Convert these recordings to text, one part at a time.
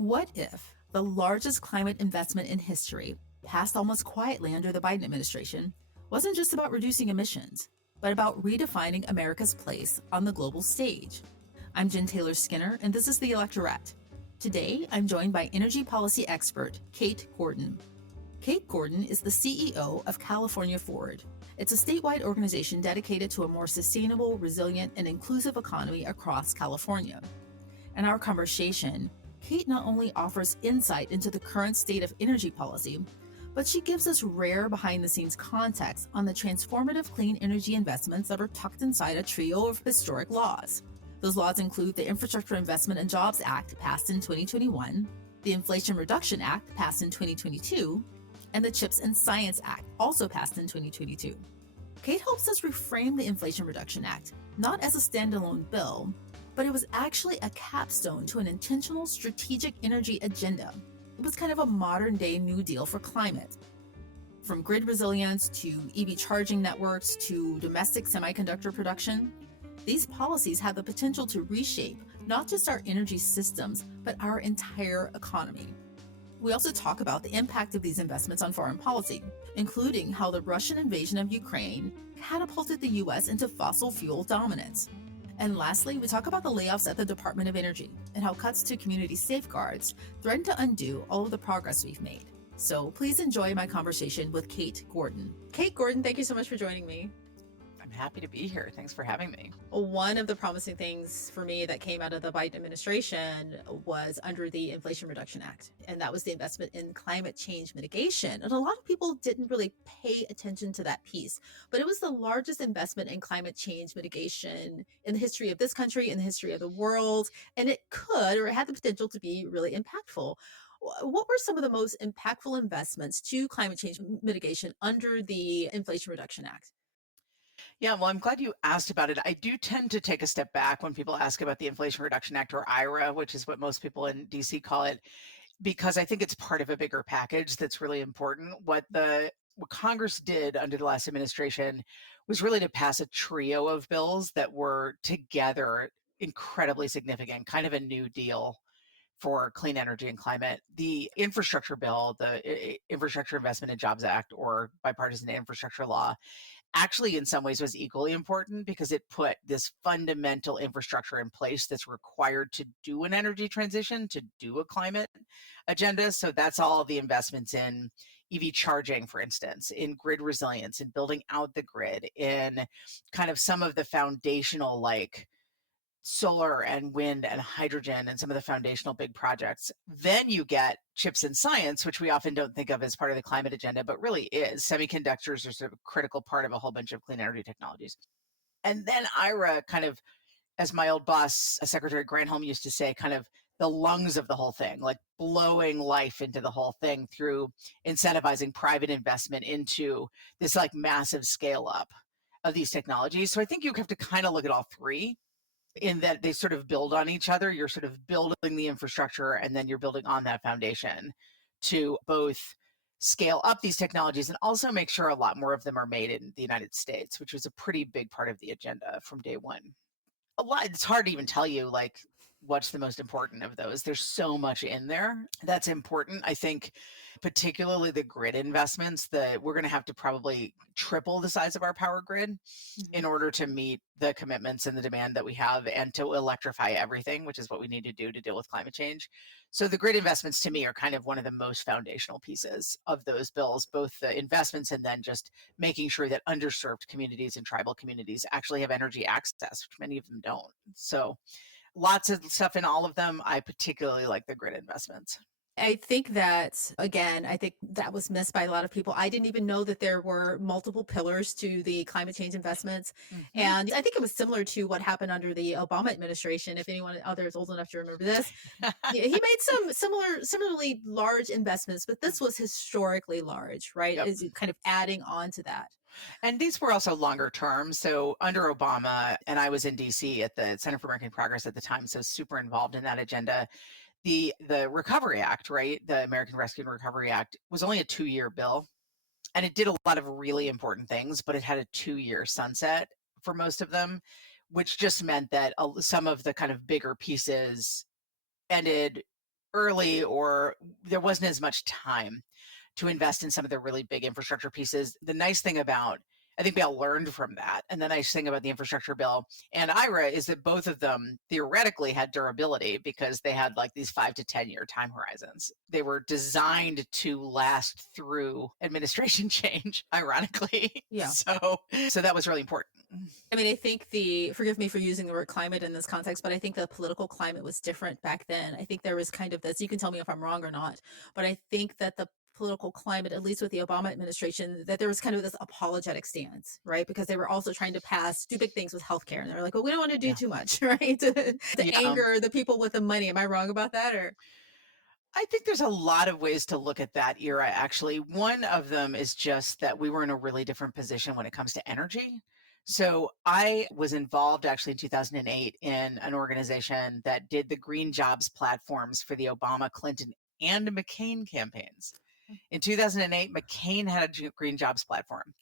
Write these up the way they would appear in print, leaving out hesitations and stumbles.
What if the largest climate investment in history, passed almost quietly under the Biden administration, wasn't just about reducing emissions, but about redefining America's place on the global stage? I'm Jen Taylor Skinner, and this is the Electorette. Today, I'm joined by energy policy expert Kate Gordon. Kate Gordon is the CEO of California Forward. It's a statewide organization dedicated to a more sustainable, resilient, and inclusive economy across California. In our conversation, Kate not only offers insight into the current state of energy policy, but she gives us rare behind-the-scenes context on the transformative clean energy investments that are tucked inside a trio of historic laws. Those laws include the Infrastructure Investment and Jobs Act, passed in 2021, the Inflation Reduction Act, passed in 2022, and the CHIPS and Science Act, also passed in 2022. Kate helps us reframe the Inflation Reduction Act, not as a standalone bill, but it was actually a capstone to an intentional strategic energy agenda. It was kind of a modern-day New Deal for climate. From grid resilience to EV charging networks to domestic semiconductor production, these policies have the potential to reshape not just our energy systems, but our entire economy. We also talk about the impact of these investments on foreign policy, including how the Russian invasion of Ukraine catapulted the U.S. into fossil fuel dominance. And lastly, we talk about the layoffs at the Department of Energy and how cuts to community safeguards threaten to undo all of the progress we've made. So please enjoy my conversation with Kate Gordon. Kate Gordon, thank you so much for joining me. I'm happy to be here. Thanks for having me. One of the promising things for me that came out of the Biden administration was under the Inflation Reduction Act, and that was the investment in climate change mitigation. And a lot of people didn't really pay attention to that piece, but it was the largest investment in climate change mitigation in the history of this country, in the history of the world, and it could, or it had the potential to be really impactful. What were some of the most impactful investments to climate change mitigation under the Inflation Reduction Act? Yeah, well, I'm glad you asked about it. I do tend to take a step back when people ask about the Inflation Reduction Act, or IRA, which is what most people in DC call it, because I think it's part of a bigger package that's really important. What Congress did under the last administration was really to pass a trio of bills that were together incredibly significant, kind of a new deal for clean energy and climate. The infrastructure bill, the Infrastructure Investment and Jobs Act, or bipartisan infrastructure law, actually in some ways was equally important because it put this fundamental infrastructure in place that's required to do an energy transition, to do a climate agenda. So that's all the investments in EV charging, for instance, in grid resilience, in building out the grid, in kind of some of the foundational, like solar and wind and hydrogen and some of the foundational big projects. Then you get chips and science, which we often don't think of as part of the climate agenda, but really is. Semiconductors are sort of a critical part of a whole bunch of clean energy technologies. And then IRA, kind of, as my old boss, Secretary Granholm, used to say, kind of the lungs of the whole thing, like blowing life into the whole thing through incentivizing private investment into this like massive scale up of these technologies. So I think you have to kind of look at all three, in that they sort of build on each other. You're sort of building the infrastructure, and then you're building on that foundation to both scale up these technologies and also make sure a lot more of them are made in the United States, which was a pretty big part of the agenda from day one. It's hard to even tell you like what's the most important of those. There's so much in there that's important. I think particularly the grid investments, that we're going to have to probably triple the size of our power grid in order to meet the commitments and the demand that we have, and to electrify everything, which is what we need to do to deal with climate change. So the grid investments to me are kind of one of the most foundational pieces of those bills, both the investments and then just making sure that underserved communities and tribal communities actually have energy access, which many of them don't. So lots of stuff in all of them. I particularly like the grid investments. I think that, again, I think that was missed by a lot of people. I didn't even know that there were multiple pillars to the climate change investments. And I think it was similar to what happened under the Obama administration. If anyone out there is old enough to remember this, he made some similarly large investments, but this was historically large, right? Yep. Is kind of adding on to that. And these were also longer term. So under Obama, and I was in DC at the Center for American Progress at the time, so super involved in that agenda. The Recovery Act, right? The American Rescue and Recovery Act was only a 2-year bill, and it did a lot of really important things, but it had a 2-year sunset for most of them, which just meant that some of the kind of bigger pieces ended early, or there wasn't as much time to invest in some of the really big infrastructure pieces. The nice thing about, I think we all learned from that. And the nice thing about the infrastructure bill and IRA is that both of them theoretically had durability because they had like these 5 to 10-year time horizons. They were designed to last through administration change, ironically. Yeah. So that was really important. I mean, I think forgive me for using the word climate in this context, but I think the political climate was different back then. I think there was kind of this, you can tell me if I'm wrong or not, but I think that the political climate, at least with the Obama administration, that there was kind of this apologetic stance, right? Because they were also trying to do big things with healthcare. And they're like, well, we don't want to do too much, right? to anger the people with the money. Am I wrong about that? Or I think there's a lot of ways to look at that era, actually. One of them is just that we were in a really different position when it comes to energy. So I was involved actually in 2008 in an organization that did the green jobs platforms for the Obama, Clinton, and McCain campaigns. In 2008, McCain had a green jobs platform,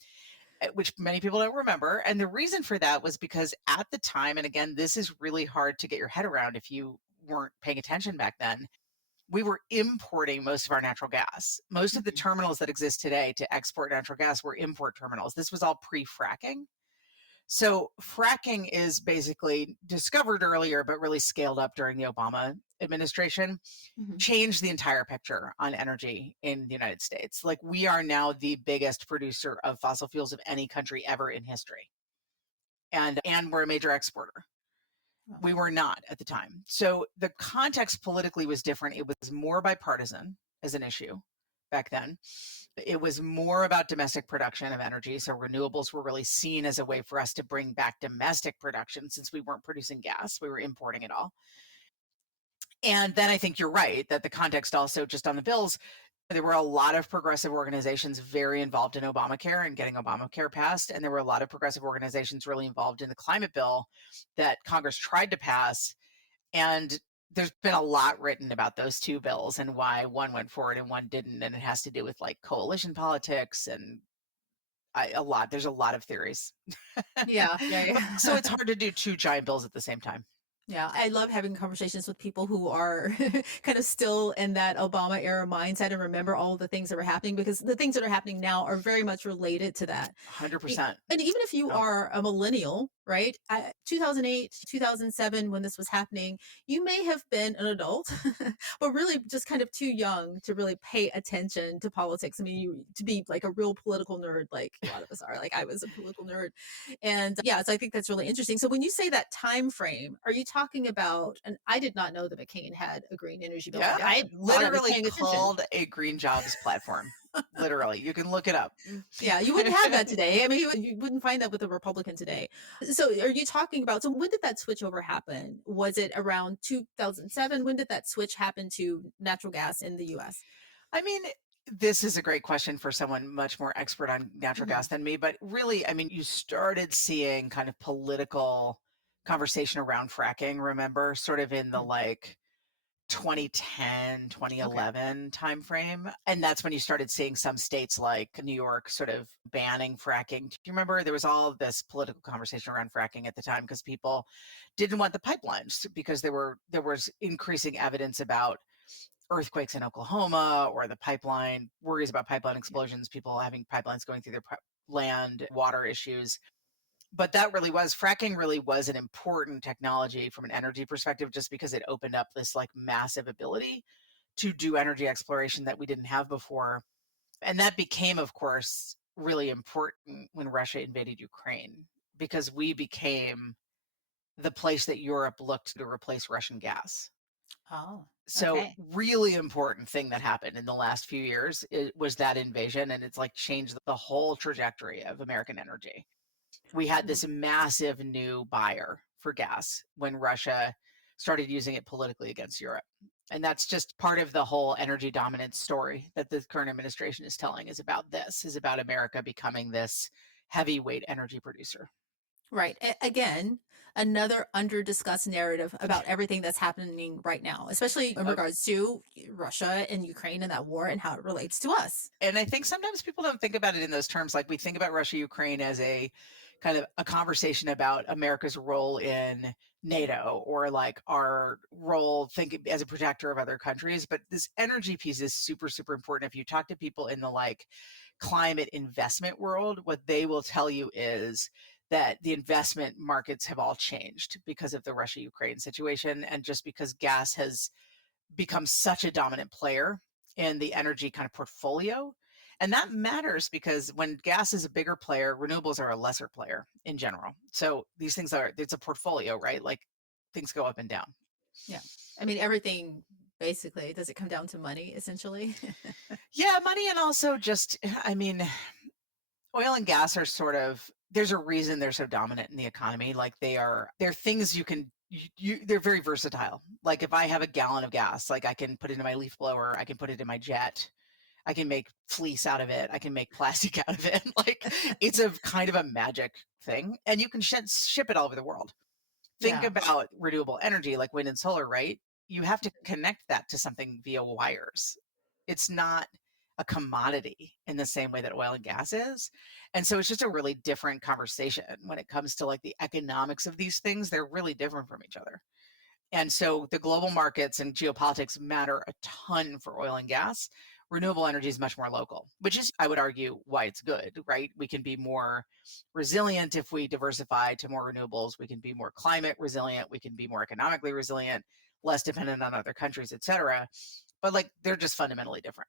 which many people don't remember. And the reason for that was because at the time, and again, this is really hard to get your head around if you weren't paying attention back then, we were importing most of our natural gas. Most of the terminals that exist today to export natural gas were import terminals. This was all pre-fracking. So fracking is basically discovered earlier, but really scaled up during the Obama administration, changed the entire picture on energy in the United States. Like, we are now the biggest producer of fossil fuels of any country ever in history. And we're a major exporter. We were not at the time. So the context politically was different. It was more bipartisan as an issue back then. It was more about domestic production of energy. So renewables were really seen as a way for us to bring back domestic production since we weren't producing gas, we were importing it all. And then I think you're right that the context also just on the bills, there were a lot of progressive organizations very involved in Obamacare and getting Obamacare passed. And there were a lot of progressive organizations really involved in the climate bill that Congress tried to pass. And there's been a lot written about those two bills and why one went forward and one didn't. And it has to do with like coalition politics and there's a lot of theories. Yeah. So it's hard to do two giant bills at the same time. Yeah, I love having conversations with people who are kind of still in that Obama era mindset and remember all of the things that were happening, because the things that are happening now are very much related to that. 100%. And even if you are a millennial, right? 2008, 2007, when this was happening, you may have been an adult, but really just kind of too young to really pay attention to politics. I mean, to be like a real political nerd, like a lot of us are. Like, I was a political nerd. And yeah, so I think that's really interesting. So when you say that time frame, are you talking about, and I did not know that McCain had a green energy bill. Yeah, I literally called a green jobs platform. Literally, you can look it up. Yeah, you wouldn't have that today. I mean, you wouldn't find that with a Republican today. So are you talking about, so when did that switch over happen? Was it around 2007? When did that switch happen to natural gas in the US? I mean, this is a great question for someone much more expert on natural gas than me, but really, I mean, you started seeing kind of political conversation around fracking, remember, sort of in the like 2010, 2011 timeframe. And that's when you started seeing some states like New York sort of banning fracking. Do you remember there was all this political conversation around fracking at the time because people didn't want the pipelines because there was increasing evidence about earthquakes in Oklahoma or the pipeline, worries about pipeline explosions, people having pipelines going through their land, water issues. But fracking really was an important technology from an energy perspective, just because it opened up this like massive ability to do energy exploration that we didn't have before. And that became, of course, really important when Russia invaded Ukraine, because we became the place that Europe looked to replace Russian gas. Oh, so really important thing that happened in the last few years was that invasion, and it's like changed the whole trajectory of American energy. We had this massive new buyer for gas when Russia started using it politically against Europe. And that's just part of the whole energy dominance story that the current administration is telling, is about America becoming this heavyweight energy producer. Right. Again, another under-discussed narrative about everything that's happening right now, especially in regards to Russia and Ukraine and that war and how it relates to us. And I think sometimes people don't think about it in those terms. Like, we think about Russia, Ukraine as a kind of a conversation about America's role in NATO or like our role think as a protector of other countries. But this energy piece is super, super important. If you talk to people in the like climate investment world, what they will tell you is that the investment markets have all changed because of the Russia-Ukraine situation, and just because gas has become such a dominant player in the energy kind of portfolio. And that matters because when gas is a bigger player, renewables are a lesser player in general. So these things it's a portfolio, right? Like things go up and down. Yeah. I mean, everything basically, does it come down to money essentially? Yeah, money, and also just, I mean, oil and gas are sort of, there's a reason they're so dominant in the economy. Like they're things you can, they're very versatile. Like if I have a gallon of gas, like I can put it in my leaf blower, I can put it in my jet, I can make fleece out of it, I can make plastic out of it. Like it's a kind of a magic thing, and you can ship it all over the world. Think Yeah. about renewable energy like wind and solar, right? You have to connect that to something via wires. It's not a commodity in the same way that oil and gas is. And so it's just a really different conversation when it comes to like the economics of these things. They're really different from each other. And so the global markets and geopolitics matter a ton for oil and gas. Renewable energy is much more local, which is, I would argue, why it's good, right? We can be more resilient if we diversify to more renewables. We can be more climate resilient. We can be more economically resilient, less dependent on other countries, et cetera. But like, they're just fundamentally different.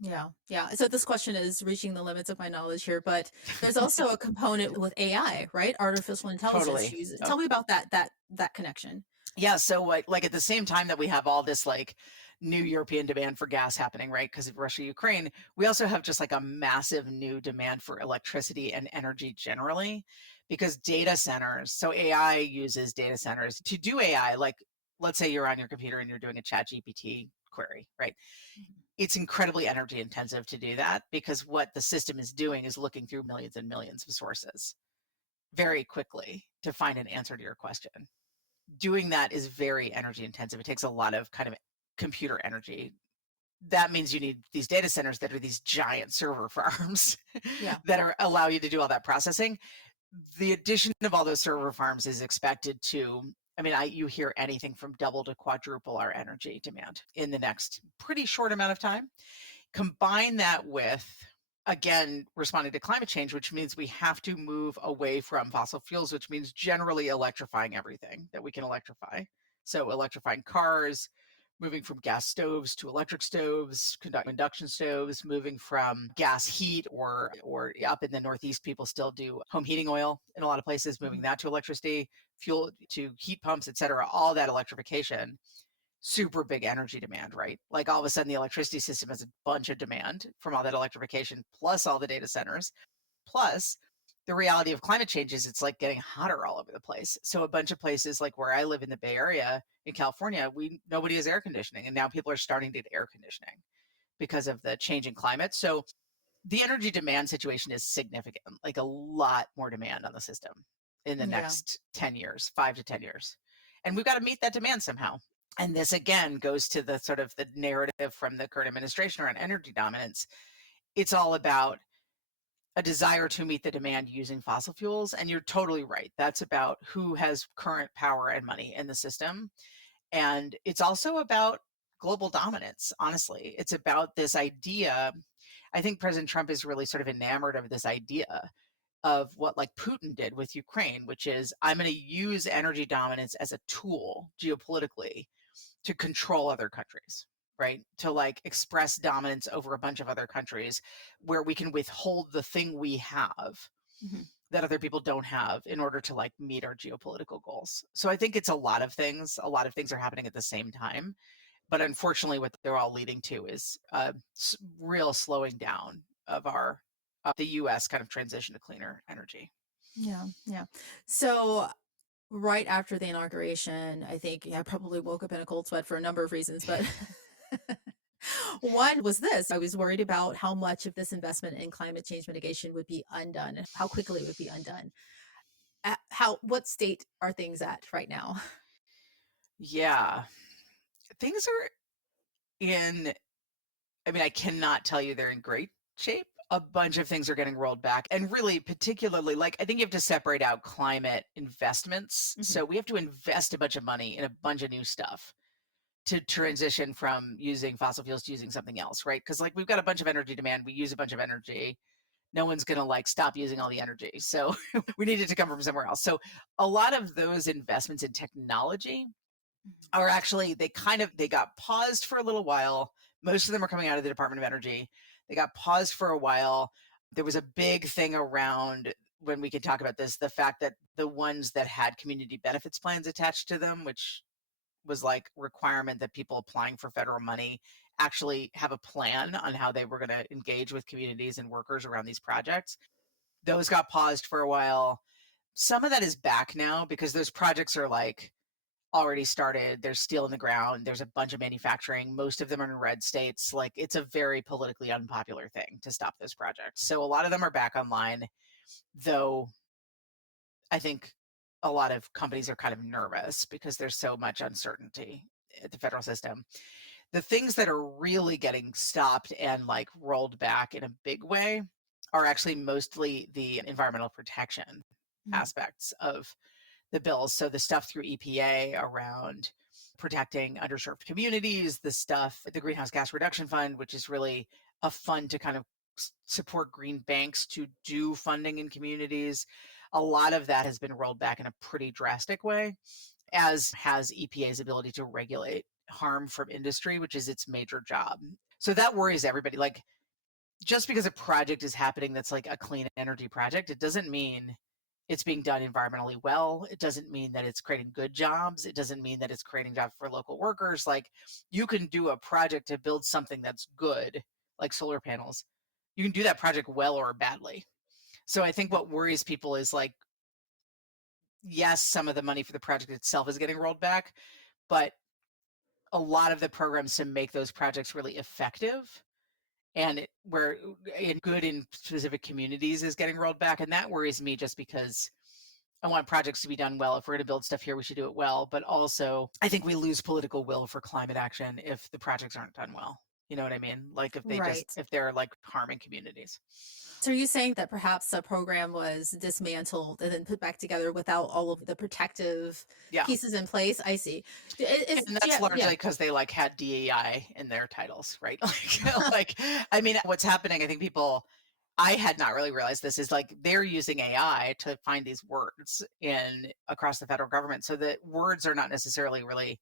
Yeah. Yeah. So this question is reaching the limits of my knowledge here, but there's also a component with AI, right? Artificial intelligence Totally. uses. Yep. Tell me about that connection. Yeah. So like at the same time that we have all this like new European demand for gas happening, right? Because of Russia, Ukraine, we also have just like a massive new demand for electricity and energy generally, because data centers, so AI uses data centers to do AI. Like let's say you're on your computer and you're doing a chat GPT query, right? It's incredibly energy intensive to do that, because what the system is doing is looking through millions and millions of sources very quickly to find an answer to your question. Doing that is very energy intensive. It takes a lot of kind of computer energy. That means you need these data centers that are these giant server farms Yeah. that allow you to do all that processing. The addition of all those server farms is expected to, I mean, you hear anything from double to quadruple our energy demand in the next pretty short amount of time. Combine that with, again, responding to climate change, which means we have to move away from fossil fuels, which means generally electrifying everything that we can electrify. So electrifying cars, moving from gas stoves to electric stoves, induction stoves, moving from gas heat, or up in the Northeast, people still do home heating oil in a lot of places, moving that to electricity, fuel to heat pumps, et cetera, all that electrification. Super big energy demand, right? Like all of a sudden the electricity system has a bunch of demand from all that electrification, plus all the data centers, plus the reality of climate change is it's like getting hotter all over the place. So a bunch of places like where I live in the Bay Area in California, nobody has air conditioning, and now people are starting to get air conditioning because of the changing climate. So the energy demand situation is significant, like a lot more demand on the system in the next 10 years, 5 to 10 years. And we've got to meet that demand somehow. And this again goes to the sort of the narrative from the current administration around energy dominance. It's all about a desire to meet the demand using fossil fuels. And you're totally right. That's about who has current power and money in the system. And it's also about global dominance, honestly. It's about this idea. I think President Trump is really sort of enamored of this idea of what like Putin did with Ukraine, which is, I'm going to use energy dominance as a tool geopolitically to control other countries, right? To like express dominance over a bunch of other countries where we can withhold the thing we have that other people don't have in order to like meet our geopolitical goals. So I think it's a lot of things. A lot of things are happening at the same time. But unfortunately, what they're all leading to is a real slowing down of the US kind of transition to cleaner energy. Yeah. Yeah. So right after the inauguration, I think I probably woke up in a cold sweat for a number of reasons, but one was this. I was worried about how much of this investment in climate change mitigation would be undone, and how quickly it would be undone. What state are things at right now? Yeah. Things are in, I mean, I cannot tell you they're in great shape. a bunch of things are getting rolled back. And really, particularly, like, I think you have to separate out climate investments. Mhm. So we have to invest a bunch of money in a bunch of new stuff to transition from using fossil fuels to using something else, right? Because like we've got a bunch of energy demand, we use a bunch of energy. No one's going to like stop using all the energy. So we need it to come from somewhere else. So a lot of those investments in technology Mhm. are actually they got paused for a little while. Most of them are coming out of the Department of Energy. They got paused for a while. There was a big thing around, when we can talk about this, the fact that the ones that had community benefits plans attached to them, which was like requirement that people applying for federal money actually have a plan on how they were going to engage with communities and workers around these projects. Those got paused for a while. Some of that is back now because those projects are like already started. There's steel in the ground. There's a bunch of manufacturing. Most of them are in red states. Like, it's a very politically unpopular thing to stop those projects. So a lot of them are back online, though I think a lot of companies are kind of nervous because there's so much uncertainty at the federal system. The things that are really getting stopped and like rolled back in a big way are actually mostly the environmental protection Mhm. aspects of the bills. So the stuff through EPA around protecting underserved communities, the stuff, the Greenhouse Gas Reduction Fund, which is really a fund to kind of support green banks to do funding in communities. A lot of that has been rolled back in a pretty drastic way, as has EPA's ability to regulate harm from industry, which is its major job. So that worries everybody. Like, just because a project is happening that's like a clean energy project, it doesn't mean it's being done environmentally well. It doesn't mean that it's creating good jobs. It doesn't mean that it's creating jobs for local workers. Like, you can do a project to build something that's good, like solar panels. You can do that project well or badly. So I think what worries people is like, yes, some of the money for the project itself is getting rolled back, but a lot of the programs to make those projects really effective and where in good in specific communities is getting rolled back. And that worries me just because I want projects to be done well. If we're going to build stuff here, we should do it well. But also, I think we lose political will for climate action if the projects aren't done well. You know what I mean? Like, Right. if they're like harming communities. So are you saying that perhaps a program was dismantled and then put back together without all of the protective Yeah. pieces in place? I see. And that's Yeah, largely yeah. because they like had DEI in their titles, right? Like, I mean, what's happening, I think I had not really realized this, is like they're using AI to find these words in across the federal government. So the words are not necessarily really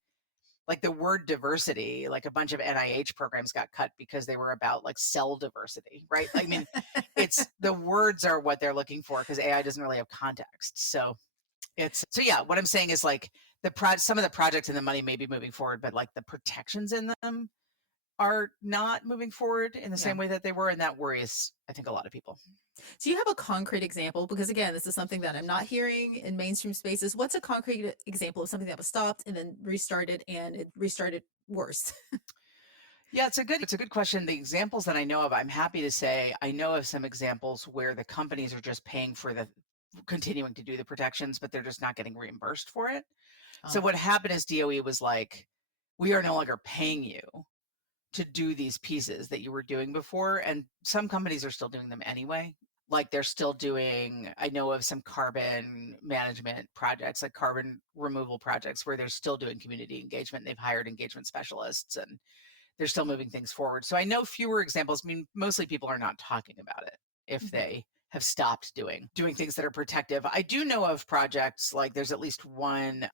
like the word diversity. Like, a bunch of NIH programs got cut because they were about like cell diversity, right? I mean, it's the words are what they're looking for because AI doesn't really have context. So yeah, what I'm saying is like some of the projects and the money may be moving forward, but like the protections in them are not moving forward in the Yeah. same way that they were, and that worries, I think, a lot of people. Do you have a concrete example? Because again, this is something that I'm not hearing in mainstream spaces. What's a concrete example of something that was stopped and then restarted and it restarted worse? Yeah, it's a good question. The examples that I know of, I'm happy to say I know of some examples where the companies are just paying for the continuing to do the protections, but they're just not getting reimbursed for it. So Oh. what happened is DOE was like, we are no longer paying you to do these pieces that you were doing before. And some companies are still doing them anyway. Like, they're still doing, I know of some carbon management projects, like carbon removal projects, where they're still doing community engagement. They've hired engagement specialists and they're still moving things forward. So I know fewer examples. I mean, mostly people are not talking about it if Mhm. they have stopped doing things that are protective. I do know of projects, like there's at least one, I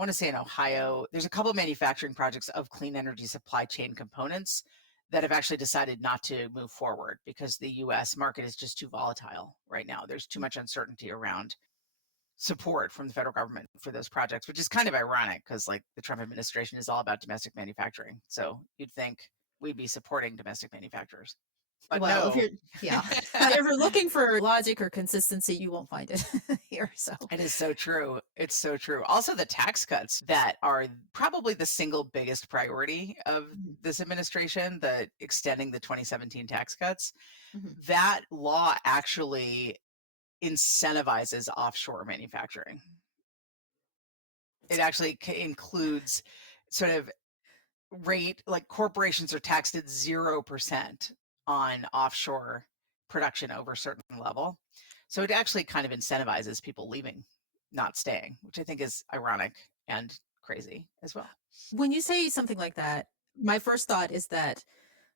want to say in Ohio, there's a couple of manufacturing projects of clean energy supply chain components that have actually decided not to move forward because the US market is just too volatile right now. There's too much uncertainty around support from the federal government for those projects, which is kind of ironic because like the Trump administration is all about domestic manufacturing. So you'd think we'd be supporting domestic manufacturers. But Well, if no. you're, yeah, if you're looking for logic or consistency, you won't find it here. So, It is so true. It's so true. Also, the tax cuts that are probably the single biggest priority of mhm, this administration, the extending the 2017 tax cuts, mhm. that law actually incentivizes offshore manufacturing. It actually includes sort of rate, like corporations are taxed at 0% on offshore production over a certain level. So it actually kind of incentivizes people leaving, not staying, which I think is ironic and crazy as well. When you say something like that, my first thought is that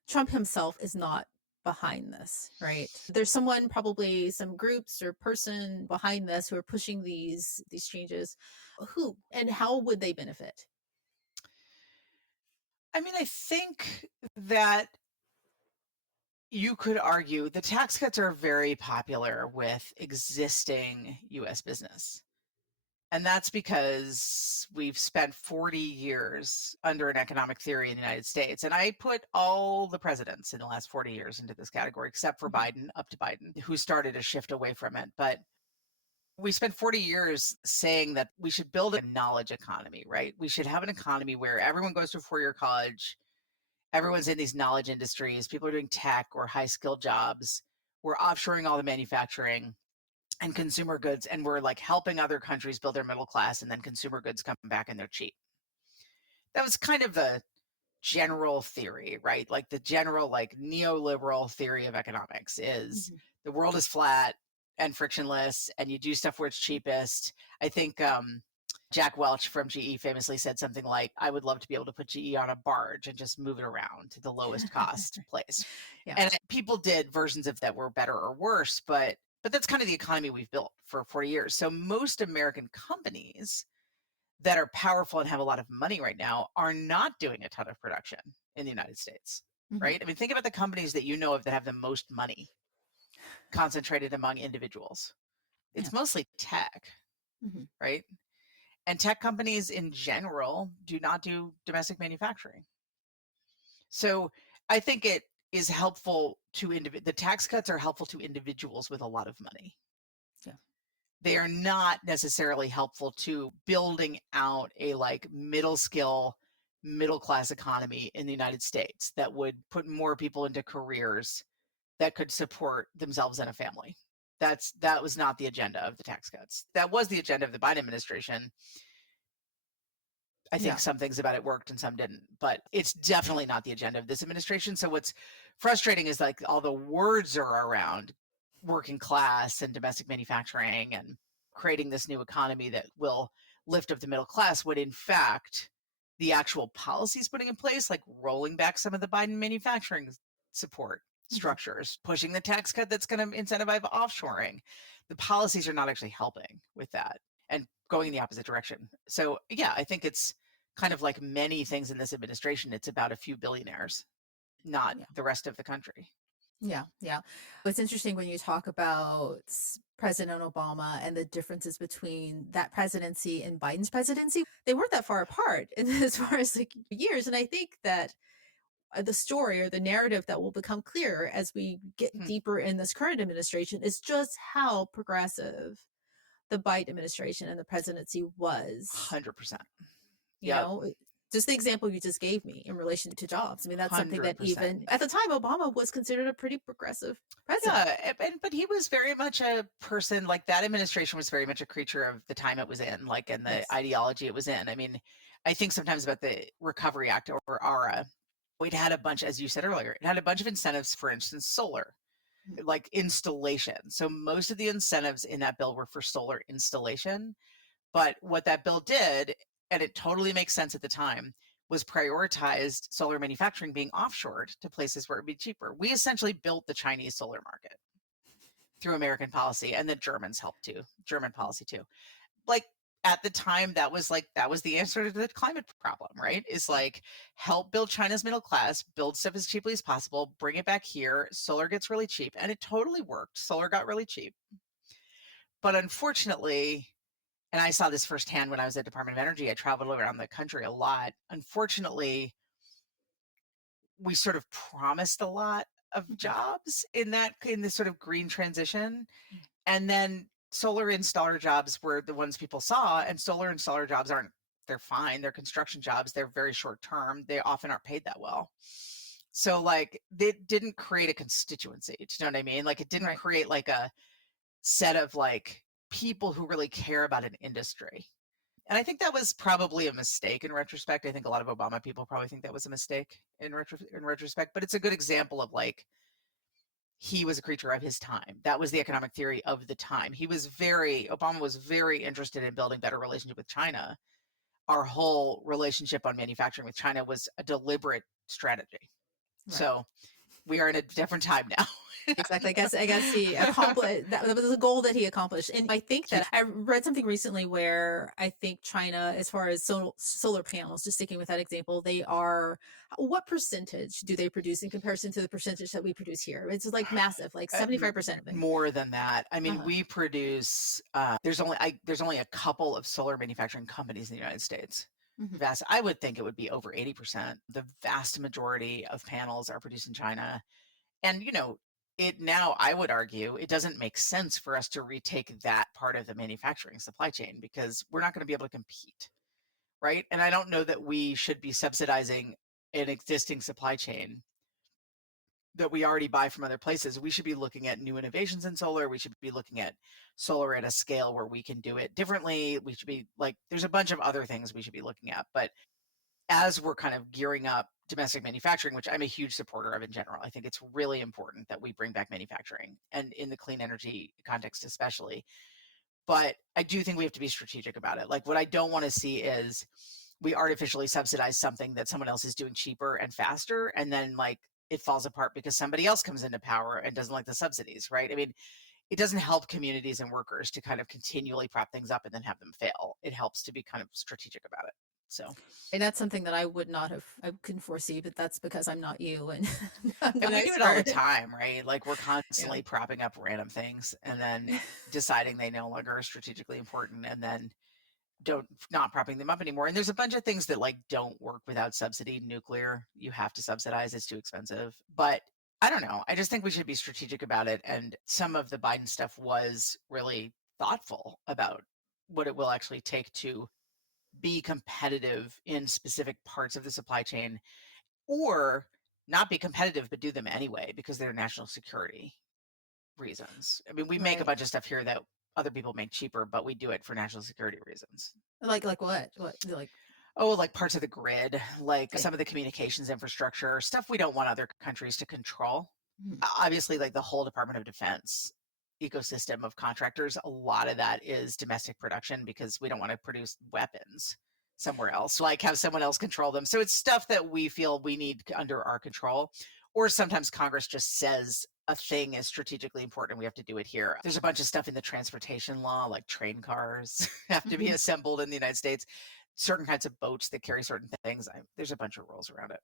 Trump himself is not behind this, right? There's someone, probably some groups or person behind this who are pushing these changes. Who and how would they benefit? I mean, I think that you could argue the tax cuts are very popular with existing US business. And that's because we've spent 40 years under an economic theory in the United States. And I put all the presidents in the last 40 years into this category, except for Biden, up to Biden, who started a shift away from it. But we spent 40 years saying that we should build a knowledge economy, right? We should have an economy where everyone goes to a 4-year college, everyone's in these knowledge industries, people are doing tech or high skilled jobs. We're offshoring all the manufacturing and consumer goods, and we're like helping other countries build their middle class, and then consumer goods come back and they're cheap. That was kind of the general theory, right? Like the general like neoliberal theory of economics is the world is flat and frictionless, and you do stuff where it's cheapest. I think Jack Welch from GE famously said something like, I would love to be able to put GE on a barge and just move it around to the lowest cost place. Yeah. And people did versions of that were better or worse, but that's kind of the economy we've built for 40 years. So most American companies that are powerful and have a lot of money right now are not doing a ton of production in the United States, right? I mean, think about the companies that you know of that have the most money concentrated among individuals. It's mostly tech, right? And tech companies in general do not do domestic manufacturing. So I think it is helpful to the tax cuts are helpful to individuals with a lot of money. Yeah. They are not necessarily helpful to building out a like middle skill, middle class economy in the United States that would put more people into careers that could support themselves and a family. That was not the agenda of the tax cuts. That was the agenda of the Biden administration. I think some things about it worked and some didn't, but it's definitely not the agenda of this administration. So what's frustrating is like all the words are around working class and domestic manufacturing and creating this new economy that will lift up the middle class, when in fact the actual policies putting in place, like rolling back some of the Biden manufacturing support structures, pushing the tax cut that's going to incentivize offshoring, the policies are not actually helping with that and going in the opposite direction. So yeah, I think it's kind of like many things in this administration, it's about a few billionaires, not the rest of the country. Yeah. It's interesting when you talk about President Obama and the differences between that presidency and Biden's presidency. They weren't that far apart as far as like years. And I think that the story or the narrative that will become clearer as we get deeper in this current administration is just how progressive the Biden administration and the presidency was. 100%. You know, just the example you just gave me in relation to jobs. I mean, that's something that 100%. even at the time, Obama was considered a pretty progressive president. Yeah, but he was very much a person, like that administration was very much a creature of the time it was in, like, and the ideology it was in. I mean, I think sometimes about the Recovery Act or ARA, it had a bunch, as you said earlier, it had a bunch of incentives, for instance, solar, like installation. So most of the incentives in that bill were for solar installation. But what that bill did, and it totally makes sense at the time, was prioritized solar manufacturing being offshored to places where it'd be cheaper. We essentially built the Chinese solar market through American policy, and the Germans helped too, German policy too. Like at the time, that was the answer to the climate problem, right? Is like help build China's middle class, build stuff as cheaply as possible, bring it back here. Solar gets really cheap, and it totally worked. Solar got really cheap. But unfortunately, and I saw this firsthand when I was at Department of Energy, I traveled around the country a lot. Unfortunately, we sort of promised a lot of jobs in this sort of green transition. And then solar installer jobs were the ones people saw, and solar installer jobs they're fine. They're construction jobs. They're very short term. They often aren't paid that well. So like they didn't create a constituency. Do you know what I mean? Like it didn't create like a set of like people who really care about an industry. And I think that was probably a mistake in retrospect. I think a lot of Obama people probably think that was a mistake in retrospect, but it's a good example of like he was a creature of his time. That was the economic theory of the time. Obama was very interested in building better relationship with China. Our whole relationship on manufacturing with China was a deliberate strategy. Right. So we are in a different time now. Exactly. I guess he accomplished that. That was a goal that he accomplished. And I think that I read something recently where I think China, as far as solar panels, just sticking with that example, what percentage do they produce in comparison to the percentage that we produce here? It's like massive, like 75%. More than that. I mean, we produce, there's only a couple of solar manufacturing companies in the United States. I would think it would be over 80%. The vast majority of panels are produced in China. And, I would argue it doesn't make sense for us to retake that part of the manufacturing supply chain because we're not going to be able to compete, right? And I don't know that we should be subsidizing an existing supply chain that we already buy from other places. We should be looking at new innovations in solar. We should be looking at solar at a scale where we can do it differently. We should be there's a bunch of other things we should be looking at. But as we're kind of gearing up domestic manufacturing, which I'm a huge supporter of in general, I think it's really important that we bring back manufacturing, and in the clean energy context especially. But I do think we have to be strategic about it. What I don't want to see is we artificially subsidize something that someone else is doing cheaper and faster, and then it falls apart because somebody else comes into power and doesn't like the subsidies, right? I mean, it doesn't help communities and workers to kind of continually prop things up and then have them fail. It helps to be kind of strategic about it. So, and that's something that I couldn't foresee, but that's because I'm not you. And we do it all the time, right? We're constantly propping up random things and then deciding they no longer are strategically important and then not propping them up anymore. And there's a bunch of things that don't work without subsidy. Nuclear, you have to subsidize, it's too expensive. But I don't know. I just think we should be strategic about it. And some of the Biden stuff was really thoughtful about what it will actually take to be competitive in specific parts of the supply chain, or not be competitive but do them anyway because they're national security reasons. I mean, we make a bunch of stuff here that other people make cheaper, but we do it for national security reasons. Like what? Parts of the grid, some of the communications infrastructure, stuff we don't want other countries to control. Obviously, the whole Department of Defense ecosystem of contractors, a lot of that is domestic production because we don't want to produce weapons somewhere else, have someone else control them. So it's stuff that we feel we need under our control, or sometimes Congress just says a thing is strategically important and we have to do it here. There's a bunch of stuff in the transportation law, like train cars have to be assembled in the United States. Certain kinds of boats that carry certain things. There's a bunch of rules around it.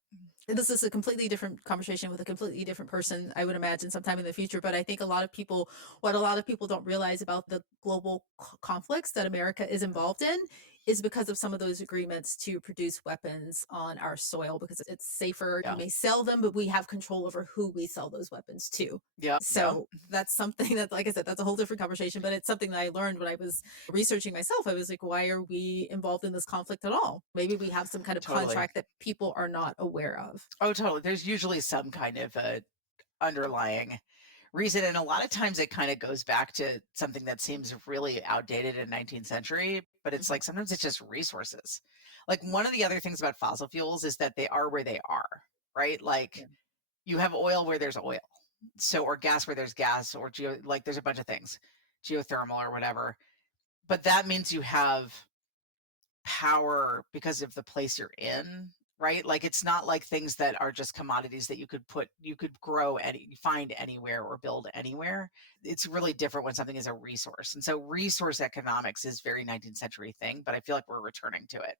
This is a completely different conversation with a completely different person, I would imagine, sometime in the future. But I think what a lot of people don't realize about the global conflicts that America is involved in is because of some of those agreements to produce weapons on our soil because it's safer. You may sell them, but we have control over who we sell those weapons to. So that's something that, like I said, that's a whole different conversation, but it's something that I learned when I was researching myself. I was like, why are we involved in this conflict at all? Maybe we have some kind of contract that people are not aware of. Oh, totally. There's usually some kind of underlying reason. And a lot of times it kind of goes back to something that seems really outdated in 19th century, but it's sometimes it's just resources. One of the other things about fossil fuels is that they are where they are, right? You have oil where there's oil. So, or gas where there's gas, or there's a bunch of things, geothermal or whatever. But that means you have power because of the place you're in, right? It's not like things that are just commodities that you could grow find anywhere or build anywhere. It's really different when something is a resource. And so resource economics is very 19th century thing, but I feel like we're returning to it.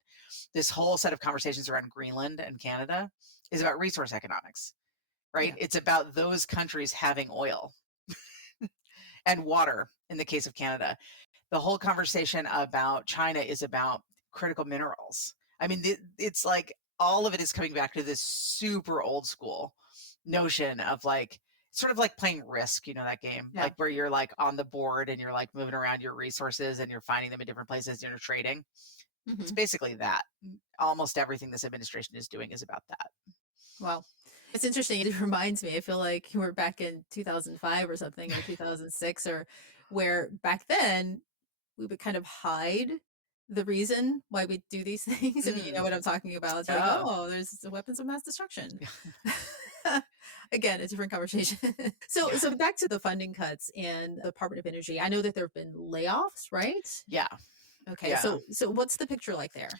This whole set of conversations around Greenland and Canada is about resource economics, right? It's about those countries having oil and water in the case of Canada. The whole conversation about China is about critical minerals. I mean, it's all of it is coming back to this super old school notion of sort of like playing Risk, that game, where you're on the board and you're moving around your resources and you're finding them in different places and you're trading. It's basically that. Almost everything this administration is doing is about that. Wow. It's interesting. It reminds me, I feel like we're back in 2005 or something, or 2006, or where back then we would kind of hide the reason why we do these things. I mean, you know what I'm talking about. It's there's weapons of mass destruction. Again, a different conversation. So, Yeah. so back to the funding cuts and the Department of Energy. I know that there have been layoffs, right? Yeah. Okay, Yeah. so what's the picture like there?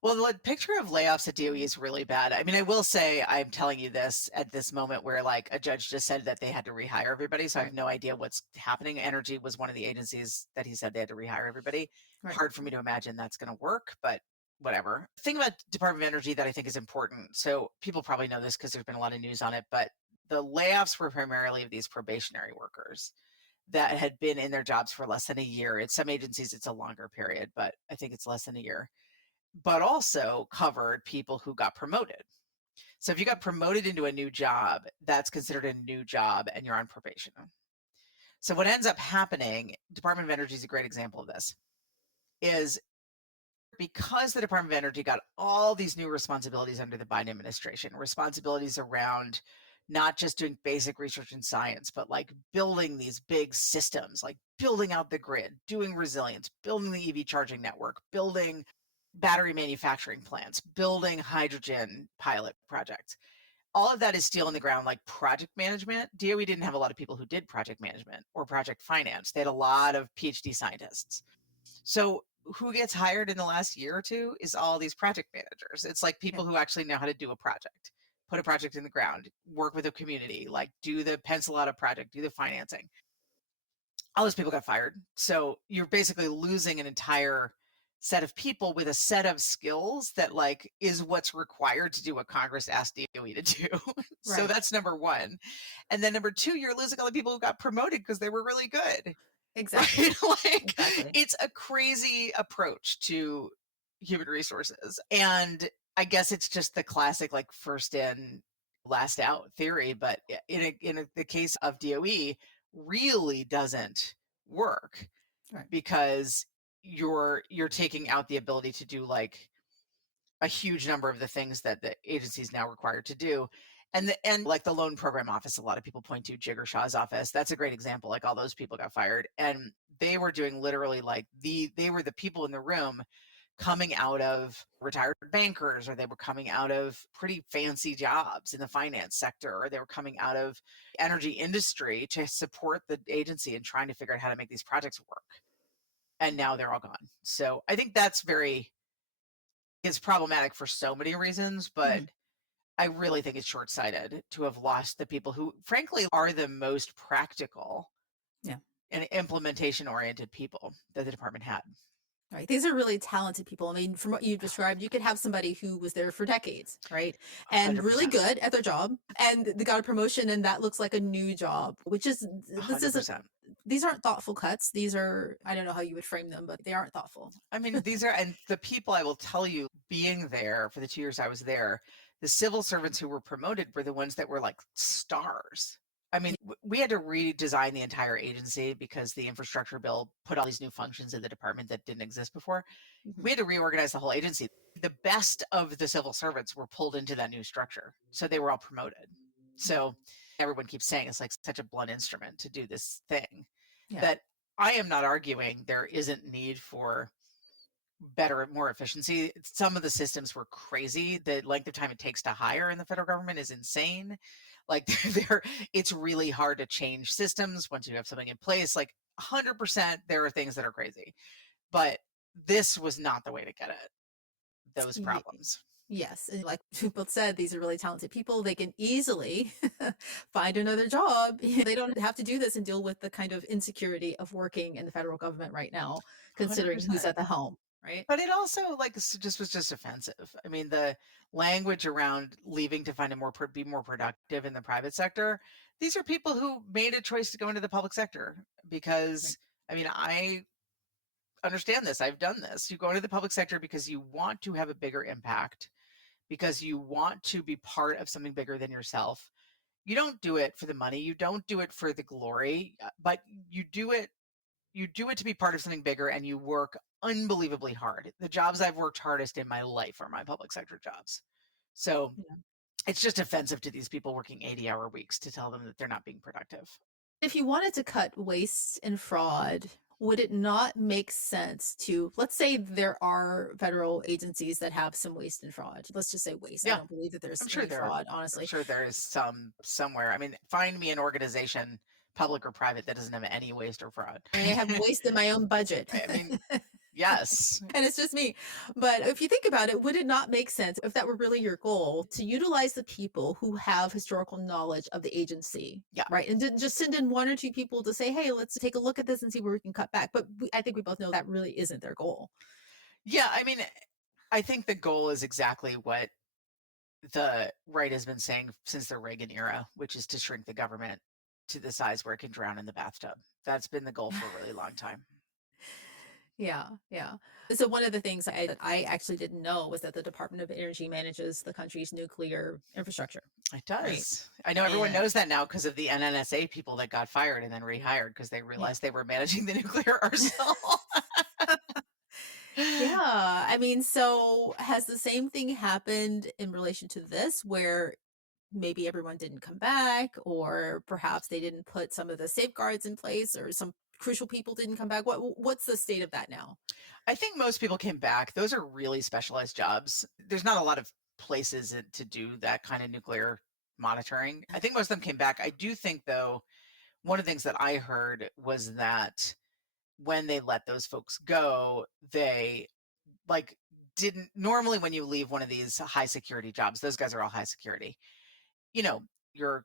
Well, the picture of layoffs at DOE is really bad. I mean, I will say I'm telling you this at this moment where like a judge just said that they had to rehire everybody. So I have Right, no idea what's happening. Energy was one of the agencies that he said they had to rehire everybody. right. Hard for me to imagine that's going to work, but whatever. The thing about Department of Energy that I think is important. So people probably know this because there's been a lot of news on it, but the layoffs were primarily of these probationary workers that had been in their jobs for less than a year. At some agencies, it's a longer period, but I think it's less than a year, but also covered people who got promoted. So if you got promoted into a new job, that's considered a new job and you're on probation. So what ends up happening, Department of Energy is a great example of this, is because the Department of Energy got all these new responsibilities under the Biden administration, responsibilities around not just doing basic research and science, but like building these big systems, like building out the grid, doing resilience, building the EV charging network, building battery manufacturing plants, building hydrogen pilot projects. All of that is still in the ground, like project management. DOE didn't have a lot of people who did project management or project finance. They had a lot of PhD scientists. So who gets hired in the last year or two is all these project managers. It's like Yeah, people who actually know how to do a project, put a project in the ground, work with a community, like do the pencil out a project, do the financing. All those people got fired. So you're basically losing an entire set of people with a set of skills that like is what's required to do what Congress asked DOE to do. So right. that's number one. And then number two, you're losing all the people who got promoted because they were really good. Exactly. Right? Like Exactly. it's a crazy approach to human resources. And I guess it's just the classic like first in, last out theory, but the case of DOE really doesn't work Right. because you're taking out the ability to do like a huge number of the things that the agency is now required to do. And like the loan program office, a lot of people point to Jiggershaw's office. That's a great example. Like all those people got fired, and they were doing literally like they were the people in the room coming out of retired bankers, or they were coming out of pretty fancy jobs in the finance sector, or they were coming out of energy industry to support the agency and trying to figure out how to make these projects work. And now they're all gone. So I think that's very it's problematic for so many reasons, but Mhm. I really think it's short-sighted to have lost the people who, frankly, are the most practical Yeah. and implementation-oriented people that the department had. Right. These are really talented people. I mean, from what you described, you could have somebody who was there for decades, right? And really 100%. good at their job, and they got a promotion, and that looks like a new job, which is, this isn't, 100%. these aren't thoughtful cuts. These are, I don't know how you would frame them, but they aren't thoughtful. I mean, these are, and the people I will tell you, being there for the 2 years I was there, the civil servants who were promoted were the ones that were like stars. I mean, we had to redesign the entire agency because the infrastructure bill put all these new functions in the department that didn't exist before. Mhm. We had to reorganize the whole agency. The best of the civil servants were pulled into that new structure. So they were all promoted. So everyone keeps saying it's like such a blunt instrument to do this thing Yeah. that I am not arguing there isn't need for better, more efficiency. Some of the systems were crazy. The length of time it takes to hire in the federal government is insane. Like there, it's really hard to change systems once you have something in place. Like 100%, there are things that are crazy, but this was not the way to get it. Those Ye- problems. Yes. And like you both said, these are really talented people. They can easily find another job. They don't have to do this and deal with the kind of insecurity of working in the federal government right now, considering who's 100%. at the helm, right? But it also like just was just offensive. I mean, the language around leaving to find a be more productive in the private sector. These are people who made a choice to go into the public sector Right. because I mean, I understand this. I've done this. You go into the public sector because you want to have a bigger impact, because you want to be part of something bigger than yourself. You don't do it for the money. You don't do it for the glory, but you do it to be part of something bigger, and you work unbelievably hard. The jobs I've worked hardest in my life are my public sector jobs. So Yeah. it's just offensive to these people working 80-hour weeks to tell them that they're not being productive. If you wanted to cut waste and fraud, would it not make sense to, let's say there are federal agencies that have some waste and fraud. Let's just say waste. I Yeah, don't believe that there's I'm sure any there fraud, I'm honestly. sure there is some somewhere. I mean, find me an organization, public or private, that doesn't have any waste or fraud. I mean, I have waste in my own budget. I mean, yes. And it's just me. But if you think about it, would it not make sense if that were really your goal to utilize the people who have historical knowledge of the agency, Yeah. right? And just send in one or two people to say, hey, let's take a look at this and see where we can cut back. But I think we both know that really isn't their goal. Yeah, I mean, I think the goal is exactly what the right has been saying since the Reagan era, which is to shrink the government to the size where it can drown in the bathtub. That's been the goal for a really long time. Yeah, yeah. So one of the things that I actually didn't know was that the Department of Energy manages the country's nuclear infrastructure. It Right. does. I know everyone And knows that now because of the NNSA people that got fired and then rehired because they yeah. realized they were managing the nuclear arsenal. Yeah, I mean, so has the same thing happened in relation to this where maybe everyone didn't come back, or perhaps they didn't put some of the safeguards in place, or some crucial people didn't come back? What's the state of that now? I think most people came back. Those are really specialized jobs. There's not a lot of places to do that kind of nuclear monitoring. I think most of them came back. I do think, though, one of the things that I heard was that when they let those folks go, they like didn't normally when you leave one of these high security jobs, those guys are all high security. You know, your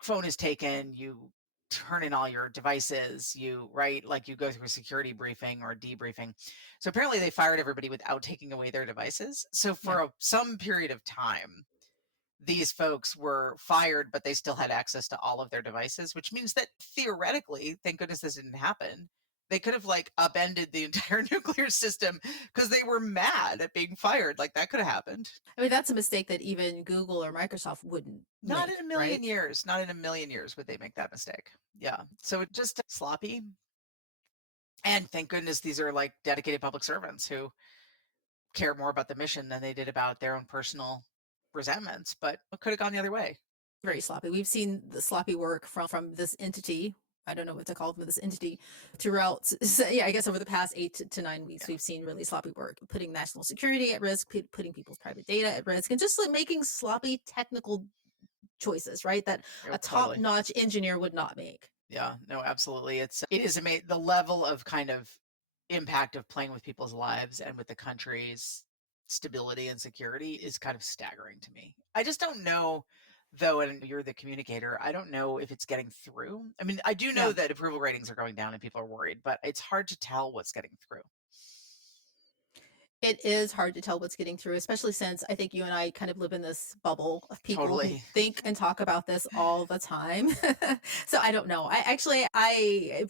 phone is taken, you turn in all your devices, you right, like you go through a security briefing or debriefing. So apparently they fired everybody without taking away their devices. So Yeah. for some period of time, these folks were fired, but they still had access to all of their devices, which means that theoretically, thank goodness this didn't happen, they could have like upended the entire nuclear system because they were mad at being fired. Like that could have happened. I mean, that's a mistake that even Google or Microsoft wouldn't Not in make, a million right? years. Not in a million years would they make that mistake. Yeah. So it just sloppy. And thank goodness these are like dedicated public servants who care more about the mission than they did about their own personal resentments. But it could have gone the other way. Very sloppy. We've seen the sloppy work from this entity. I don't know what to call them, this entity throughout. So, yeah, I guess over the past 8 to 9 weeks, Yeah. we've seen really sloppy work, putting national security at risk, putting people's private data at risk, and just like making sloppy technical choices, right? That a Totally. top-notch engineer would not make. Yeah, no, absolutely. It is amazing the level of kind of impact of playing with people's lives and with the country's stability and security is kind of staggering to me. I just don't know though, and you're the communicator, I don't know if it's getting through. I mean, I do know Yeah. that approval ratings are going down and people are worried, but it's hard to tell what's getting through. It is hard to tell what's getting through, especially since I think you and I kind of live in this bubble of people who Totally. think and talk about this all the time. So I don't know.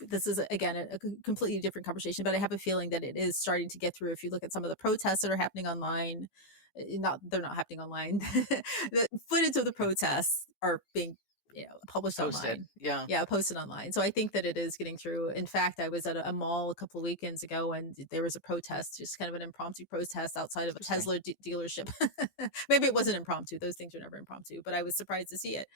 This is again a completely different conversation, but I have a feeling that it is starting to get through. If you look at some of the protests that are happening online, they're not happening online. The footage of the protests are being published Posted. online. Yeah. Yeah, posted online. So I think that it is getting through. In fact, I was at a mall a couple of weekends ago and there was a protest, just kind of an impromptu protest outside of a Tesla dealership. Maybe it wasn't impromptu. Those things are never impromptu, but I was surprised to see it.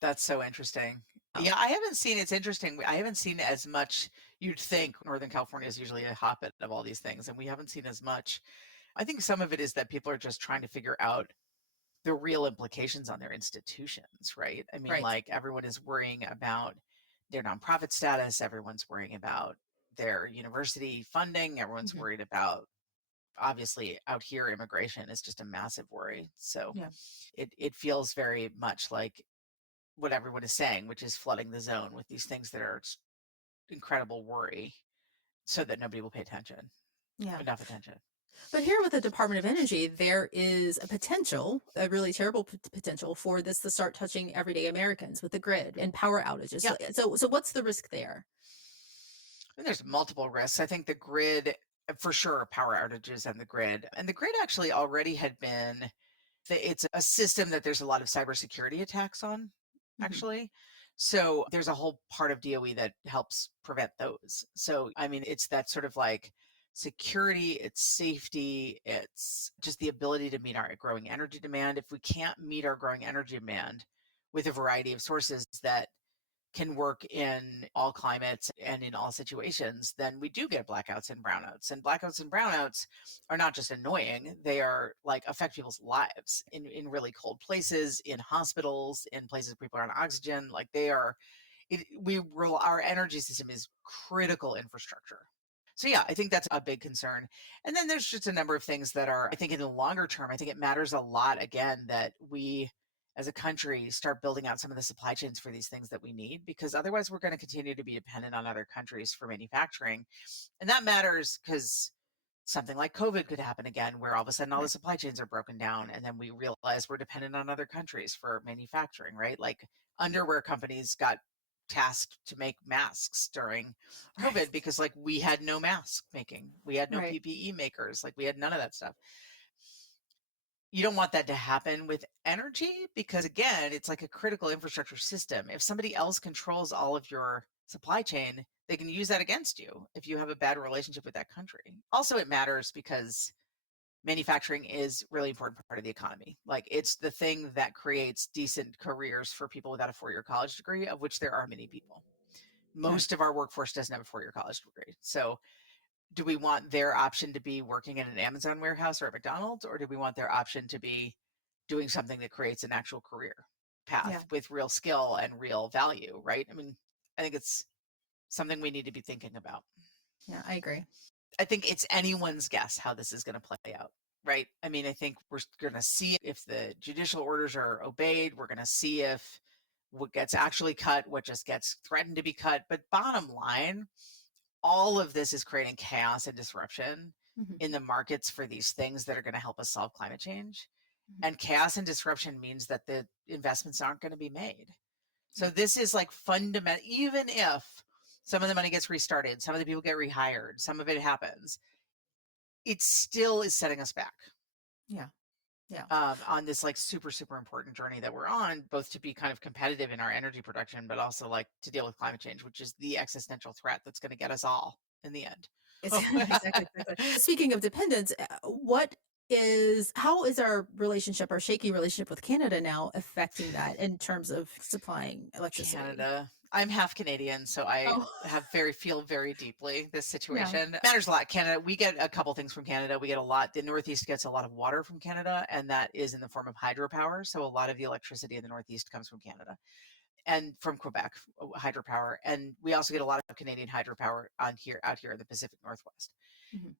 That's so interesting. Oh, Yeah, I haven't seen it's interesting. I haven't seen as much. You'd think Northern California is usually a hotbed of all these things, and we haven't seen as much. I think some of it is that people are just trying to figure out the real implications on their institutions, right? I mean, right. like everyone is worrying about their nonprofit status, everyone's worrying about their university funding, everyone's Mhm. worried about obviously out here immigration is just a massive worry. So Yeah. it feels very much like what everyone is saying, which is flooding the zone with these things that are incredible worry so that nobody will pay attention, Yeah. enough attention. But here with the Department of Energy, there is a potential, a really terrible potential for this to start touching everyday Americans with the grid and power outages. Yeah. So what's the risk there? And there's multiple risks. I think the grid, for sure, power outages and the grid actually already had been, it's a system that there's a lot of cybersecurity attacks on, Mhm. actually. So there's a whole part of DOE that helps prevent those. So, I mean, it's that sort of like security, it's safety, it's just the ability to meet our growing energy demand. If we can't meet our growing energy demand with a variety of sources that can work in all climates and in all situations, then we do get blackouts and brownouts. And blackouts and brownouts are not just annoying, they are like affect people's lives in really cold places, in hospitals, in places where people are on oxygen. Like they are, our energy system is critical infrastructure. So yeah, I think that's a big concern. And then there's just a number of things that are, I think in the longer term, I think it matters a lot, again, that we as a country start building out some of the supply chains for these things that we need, because otherwise we're going to continue to be dependent on other countries for manufacturing. And that matters because something like COVID could happen again, where all of a sudden all the supply chains are broken down. And then we realize we're dependent on other countries for manufacturing, right? Like underwear companies got tasked to make masks during COVID because like we had no mask making, we had no PPE makers, like we had none of that stuff. You don't want that to happen with energy because, again, it's like a critical infrastructure system. If somebody else controls all of your supply chain, they can use that against you if you have a bad relationship with that country. Also, it matters because manufacturing is a really important part of the economy. Like it's the thing that creates decent careers for people without a four-year college degree, of which there are many people. Most of our workforce doesn't have a four-year college degree. So do we want their option to be working in an Amazon warehouse or at McDonald's, or do we want their option to be doing something that creates an actual career path with real skill and real value, right? I mean, I think it's something we need to be thinking about. Yeah, I agree. I think it's anyone's guess how this is going to play out, right? I mean, I think we're going to see if the judicial orders are obeyed. We're going to see if what gets actually cut, what just gets threatened to be cut. But bottom line, all of this is creating chaos and disruption in the markets for these things that are going to help us solve climate change. And chaos and disruption means that the investments aren't going to be made. So this is like fundamental. Even if some of the money gets restarted, some of the people get rehired, some of it happens, it still is setting us back. On this like super, super important journey that we're on, both to be kind of competitive in our energy production, but also like to deal with climate change, which is the existential threat that's going to get us all in the end. Exactly. Speaking of dependence, how is our shaky relationship with Canada now affecting that in terms of supplying electricity? Canada. I'm half Canadian, so I feel very deeply this situation. It matters a lot. Canada, we get a couple things from Canada. We get a lot. The Northeast gets a lot of water from Canada, and that is in the form of hydropower. So a lot of the electricity in the Northeast comes from Canada and from Quebec, hydropower. And we also get a lot of Canadian hydropower out here in the Pacific Northwest.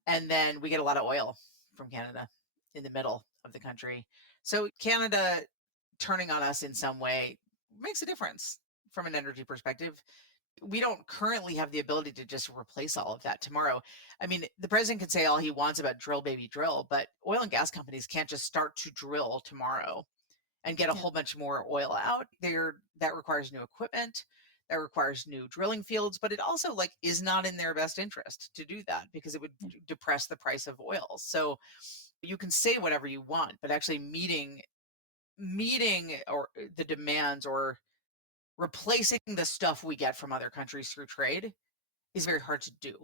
And then we get a lot of oil from Canada in the middle of the country. So Canada turning on us in some way makes a difference from an energy perspective. We don't currently have the ability to just replace all of that tomorrow. I mean, the president can say all he wants about drill, baby, drill, but oil and gas companies can't just start to drill tomorrow and get a whole bunch more oil out. That requires new equipment, that requires new drilling fields, but it also like is not in their best interest to do that because it would depress the price of oil. So you can say whatever you want, but actually meeting or the demands or replacing the stuff we get from other countries through trade is very hard to do.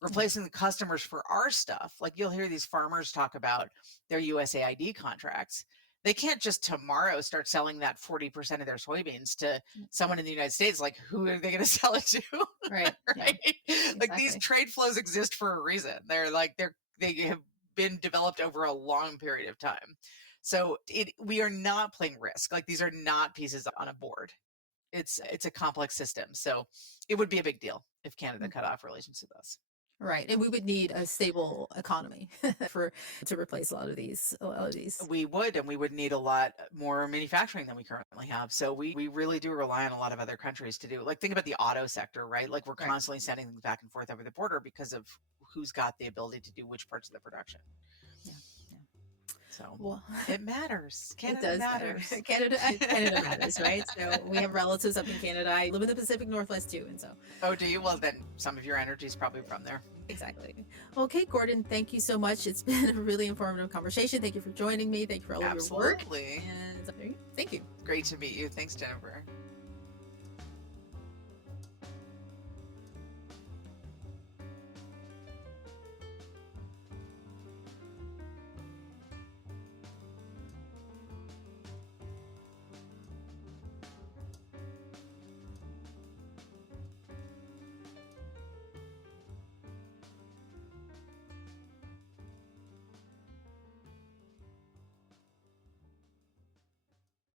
Replacing the customers for our stuff, like you'll hear these farmers talk about their USAID contracts. They can't just tomorrow start selling that 40% of their soybeans to someone in the United States. Like, who are they going to sell it to? Right. Right. Yeah, like these trade flows exist for a reason. They have been developed over a long period of time. So we are not playing risk. Like these are not pieces on a board. It's a complex system. So it would be a big deal if Canada cut off relations with us. Right. And we would need a stable economy to replace a lot of these. We would, and we would need a lot more manufacturing than we currently have. So we really do rely on a lot of other countries to do. Like think about the auto sector, right? Like we're constantly sending things back and forth over the border because of who's got the ability to do which parts of the production. So it matters. Canada matters. Canada matters, right? So we have relatives up in Canada. I live in the Pacific Northwest too, and so. Oh, do you? Well, then some of your energy is probably from there. Exactly. Well, Kate Gordon, thank you so much. It's been a really informative conversation. Thank you for joining me. Thank you for all of your work. Absolutely. And thank you. Great to meet you. Thanks, Jennifer.